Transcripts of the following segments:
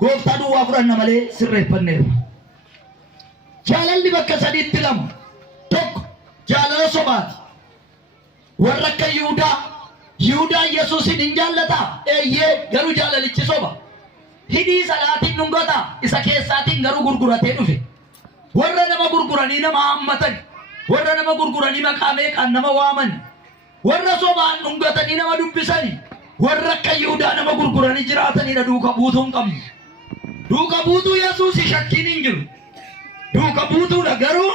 gooftaa duwwaa fudhanna malee sirreeffanneerra. Jaalalli bakka sadiitti lama. Tokko jaalala sobaati. Warra akka Yihudaa Yesuusin hin jaallataa? Eeyyee, garuu jaalalichi soba. Hidhii salaatiin dhungataa, isa keessaatiin garuu gurguratee dhufe. Warra nama gurguranii nama hammatan, warra nama gurguranii maqaa meeqaan nama waaman, warra sobaan dhungatanii nama dubbisani, warra akka Yihudaa nama gurguranii jiraatanidha duuka buutuu hin qabne. Duuka buutuu Yesuus shakkiin hin jiru. Duuka buutuudha garuu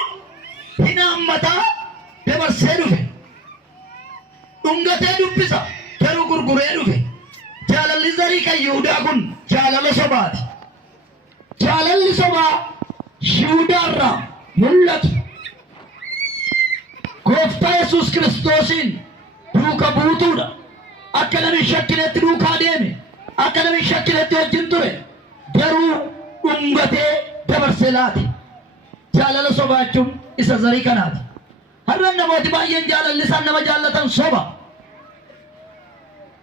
hin hammataa dabarsee dhufe. Dhungatee dubbisa garuu gurguree dhufe. Jaalalli zarii kan Yihudaa kun jaalala sobaati. Jaalalli sobaa Yihudaarraa mul'atu. Gooftaa Yesuus Kiristoosiin duuka buutuudha. Akka namni shakkinetti duukaa deeme, akka namni shakkinetti wajjin ture, garuu dhungatee dabarsee laate. Jaalala sobaa jechuun isa zarii kanaati. Har'an namooti baay'een jaalalli isaan nama jaallatan soba.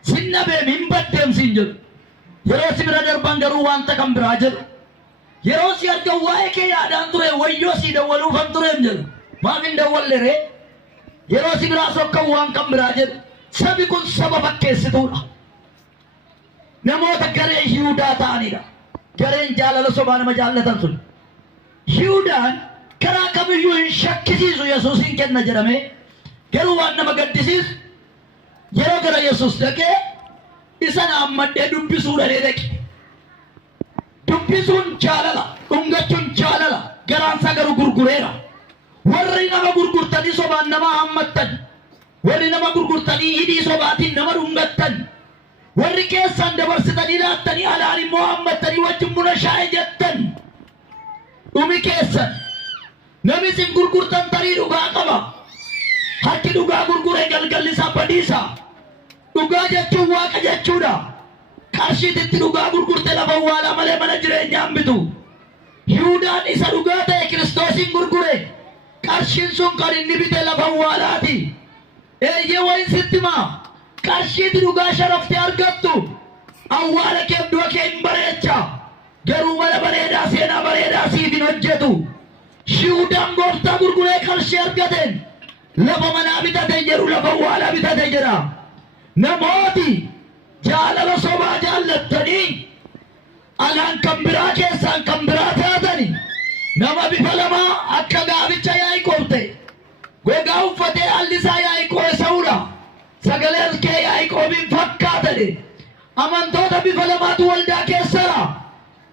Sinna beemi hin baddeemsiin jedhu. Yeroo si bira darban garuu wanta kan biraa jedhu. Yeroo si argan waa'ee kee yaadaan ture wayyoo si dawwaluufan tureem jedhu. Maaf hin dawwalle ree? Yeroo si biraa sokkan waan kan biraa jedhu. Sabi kun saba fakkeessituudha. Namoota garee Yihudaa ta'anidha. Gareen jaalala sobaa nama jaallatan sun. Yihudaan karaa kamiyyuu hin shakkisiisu Yesuusin kenna jedhame. Garuu waan nama gaddisiisu yeroo gara Yesuus dhaqee isa naammadhee dubbisuudhaan dhaqe. Dubbisuun jaalala, dhungachuun jaalala, garaansaa garuu gurgureera. Warri nama gurgurtanii sobaan nama hammattan, warri nama gurgurtanii hidhii sobaatiin nama dhungattan, warri keessan dabarsitanii laattanii alaan immoo hammattanii wajjin buna shaa'e jettan, dhumi keessan namni isin gurgurtan tarii dhugaa qaba. Harki dhugaa gurguree galgalli isaa badiisa. Dhugaa jechuun waaqa jechuudha. Qarshiititti dhugaa gurgurte lafa awwaalaa malee mana jireenyaan bitu. Yihudaan isa dhugaa ta'e Kiristoosin gurgure. Qarshiin sun kan inni bite lafa awwaalaati. Eeyyee wayin sitti maa qarshiiti dhugaa sharaftee argattu. Awwaala kee du'a kee hin bareecha. Garuu mala bareedaa seenaa bareedaa siif hin hojjetu. Yihudaan gooftaa gurguree qarshii argateen lafa manaa bitate jedhu lafa awwaalaa bitate jedha. Namooti jaalala sobaa jaallattanii alaan kan biraa keessaan kan biraa taatanii nama bifa lamaa akka gaabicha Yaaqoob ta'e gogaa uffatee haalli isaa Yaaqoob Esaawudha. Sagaleen kee Yaaqoobiin fakkaatani. Amantoota bifa lamaatu waldaa keessaa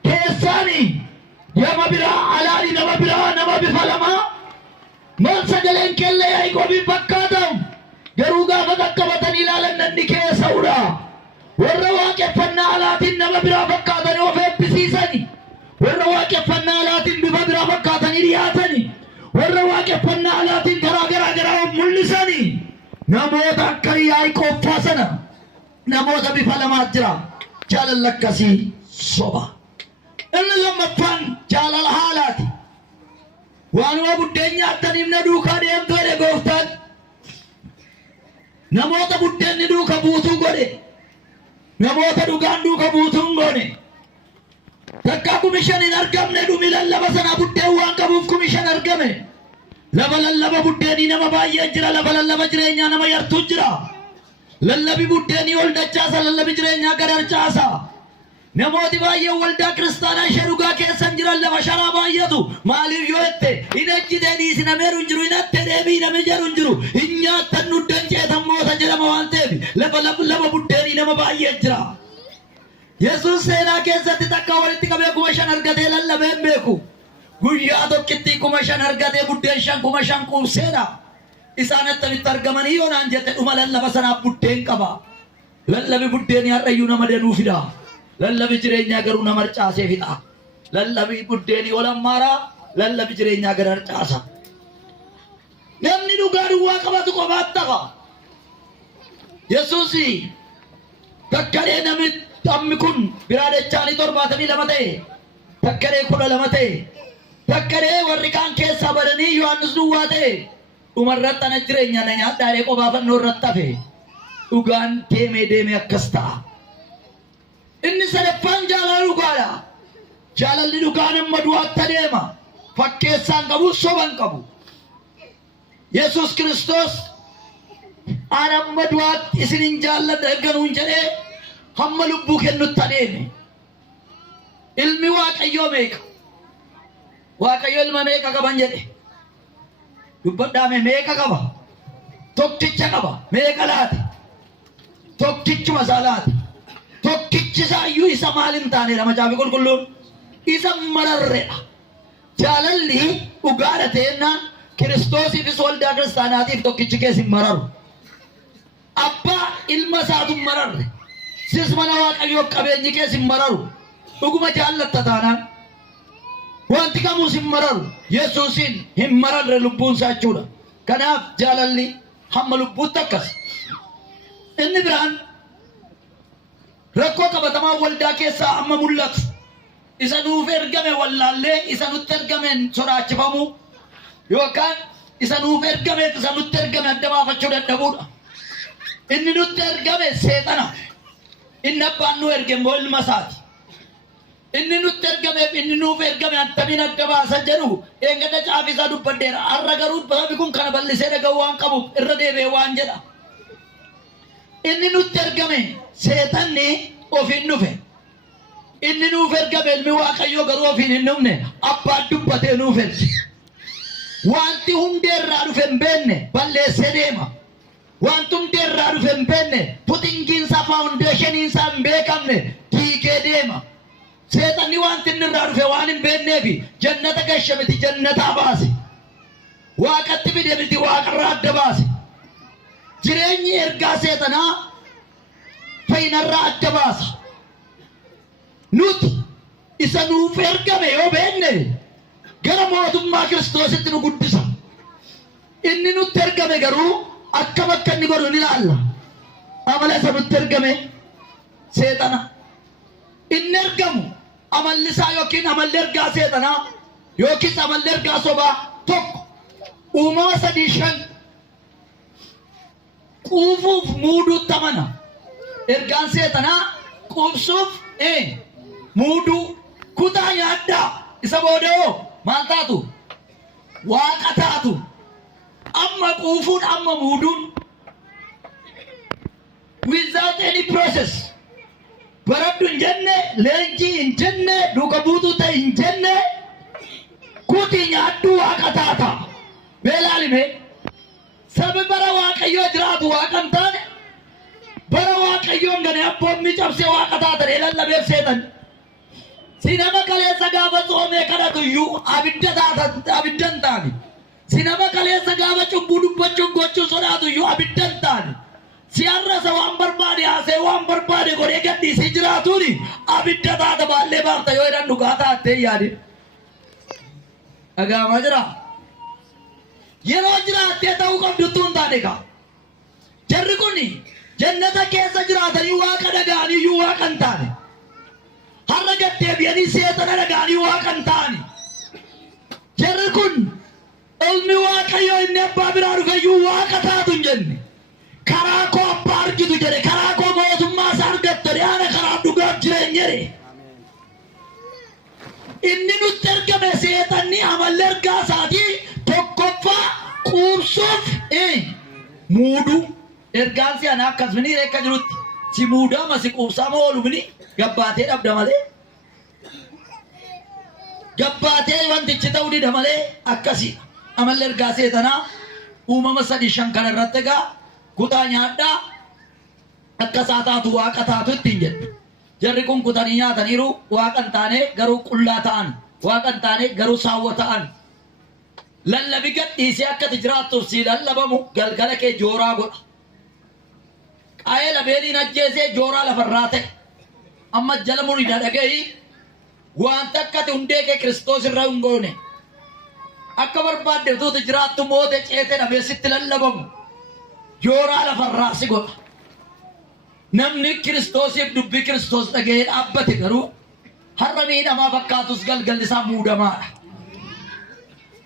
keessaanii nama biraa alaanii nama biraa nama bifa lamaa maal sagaleen keellee Yaaqoobiin fakkaatamu garuu gaafa qaqqabatanii ilaalan nanni kee Esaawudha. Warra waaqeffannaa alaatiin nama biraa fakkaatanii of eebbisiisani. Warra waaqeffannaa alaatiin bifa biraa fakkaatanii dhiyaatani. Warra waaqeffannaa alaatiin garaa of mul'isani. Namoota akka Yaaqoob faasana namoota bifa lamaat jira. Jaalala akkasii soba. Inni lammaffaan jaalala haalaati. Waanuma buddeen nyaataniif na duukaa deemtu jedhe gooftaan. Namoota buddeenni duuka buutuu godhe. Namoota dhugaan duuka buutuun goone. Takkaa kumishan hin argamne dhumi lallaba sana buddeen waan qabuuf kumishan argame. Lafa lallaba buddeenii nama baay'ee jira. Lafa lallaba jireenyaa nama yartuu jira. Lallabi buddeenii ol dachaasa, lallabi jireenyaa gad harcaasa. Namooti baay'een waldaa kiristaanaa ishee dhugaa keessan jiran lafa sharaa baay'atu. Maaliif yoo jette hin ejjitee dhiisinameeru hin jiru, hin attee deebii namni jedhu hin jiru. Hin nyaattan nuddan ceetan moota jedhama waan ta'eef lafa buddeenii nama baay'ee jira. Yesuus seenaa keessatti takka walitti qabee 5,000 argatee lallabee hin beeku. Guyyaa tokkitti 5,000 argatee buddeen 5,000 quubseedha. Isaan attamitti argamanii yoo naan jette dhuma lallaba sanaaf buddeen qaba. Lallabi buddeenii har'ayyuu nama danuu fida. Lallabi jireenyaa garuu nama harcaasee fixa. Lallabi buddeenii ol ammaaraa, lallabi jireenyaa gara harcaasa. Namni dhugaa duwwaa qabatu qofaatti hafa. Yesuus takkalee namni kun biraa dachaanii 72 ta'e, takkalee 12 ta'e, takkalee warri kaan keessaa badanii Yohaannis duwwaa ta'e, dhumarratti ana jireenyaa na nyaadhaalee qofaa fannoo irratti hafe. Dhugaan deemee akkas ta'a. Inni sadaffaan jaalala dhugaadha. jaalalli dhugaan amma du'aatti adeema fakkeessaan qabu soban qabu Yesus Kristos ana amma du'aatti isinin jaalladha erganuun jedhee hamma lubbuu kennutti adeeme ilmi Waaqayyoo meeqa Waaqayyo ilma meeqa qaban jedhe dubbadhaame meeqa qaba tokkicha qaba meeqa laate tokkichuma isaa laate tokkichisaa iyyuu isa maal hin taanedha macaafi qulqulluun isa mararreedha jaalalli dhugaadha ta'ennaan Kiristoosiifis waldaa kiristaanaatiif tokkichi keessa hin mararu abbaa ilma isaatu hin mararre sis mana Waaqayyoo qabeenyi keessa hin mararu dhuguma jaallatta taanaan wanti kamuus hin mararu Yesuusin hin mararre lubbuun isaa jechuudha kanaaf jaalalli hamma lubbuutti akkas inni biraan rakkoo qabatamaa waldaa keessaa amma mul'atu isa nuuf ergame wallaallee isa nutti ergameen sodaachifamu yookaan isa nuuf ergame isa nutti ergame adda baafachuu dadhabuudha inni nutti ergame seexana inni abbaan nu erge immoo ilma isaati inni nutti ergameef inni nuuf ergame attamiin adda baasa jedhu eeggadda caafisaa dubbaddeera har'a garuu babi kun kana bal'isee dhaga'uu waan qabuuf irra deebi'ee waan jedha inni nutti ergame seexanni ofiin dhufe inni nuuf ergame ilmi Waaqayyoo garuu ofiin hin dhufne abbaan dubbatee nuuf erge wanti hundeerraa dhufe hin beekne balleessee deema wanti hundeerraa dhufe hin beekne putingiinsa faawundeeshiniinsaa hin beekamne diigee deema seexanni wanti inni irraa dhufe waan hin beekneefi jannata gashe miti jannataa baase waaqatti fide miti waaqarraa adda baase jireenyi ergaa seexanaa fayyinarraa adda baasa nuti isa nuuf ergame yoo beekne gara mootummaa Kiristoositti nu guddisa inni nutti ergame garuu akkam akka inni godhu ni ilaalla amala isa nutti ergame seexana inni ergamu amalli isaa yookiin amalli ergaa seexanaa yookiin amalli ergaa sobaa tokko uumama 3-5 quufuuf muuduutti amana ergaan seexanaa quubsuuf muuduu kutaa nyaaddaa isa booda'oo maal taatu waaqa taatu amma quufuun amma muuduun without any process baraddu hin jenne leenjii hin jenne duuka buutuu ta'e hin jenne kuti nyaaddu waaqa taata beelaalime sabi bara Waaqayyoo jiraatu waaqa hin taane bara Waaqayyoon gane abboommi cabsee waaqa taatan lallabeef seetan sinama kaleessa gaafa tsoomee kadhatu iyyuu abidda hin taane sinama kaleessa gaafa cubbuu dubbachuun gochuun sodaatu iyyuu abidda hin taane siarrasa waan barbaade haasee waan barbaade godhee gadhiisee jiraatuuni abidda taata baallee baafta yoo jedhan dhugaa taattee yaade dhagaamaa jira yeroo jiraattee ta'uu qabduttuu hin taane kaa jarri kuni jannata keessa jiraatanii waaqa dhaga'anii iyyuu waaqa hin taane har'a gaddeebi'anii seexana dhaga'anii waaqa hin taane jarri kun ilmi Waaqayyoo inni abbaa biraa dhufe iyyuu waaqa taatu hin jenne karaa koo abbaa argitu jedhe karaa koo mootummaa isaa argattu dhiyaana karaa dhugaaf jireenyere inni nutti ergame seexanni amalli ergaa isaatii tokkoffaa quubsuuf muudu ergaan si ana akkasumini reekka jirutti si muudama si quubsama oolumini gabbaatee dhabda malee gabbaatee wantichi ta'uu dida malee akkasii amalli ergaa seexanaa uumama 3-5 kana irratti egaa kutaa nyaadhaa akka isaa taatu waaqa taatu ittiin jedhu jarri kun kutanii nyaataniiru waaqa hin taane garuu qullaa ta'an waaqa hin taane garuu saawwa ta'an lallabi gadhiisee akkati jiraattuuf si lallabamu galgala kee jooraa godha qaayee labeeliin ajjeesee jooraa lafarraa ta'e amma jala muriidha dhaga'i wanta akkati hundee kee Kiristoos irraa hin goone akka barbaadde tuuti jiraattu moote ceete dhabeessitti lallabamu jooraa lafarraa si godha namni Kiristoosiif dubbii Kiristoos dhaga'ee dhaabbate garuu har'a miidhamaa fakkaatus galgalli isaa muudamaadha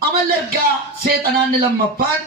amalli ergaa seexanaanni lammaffaan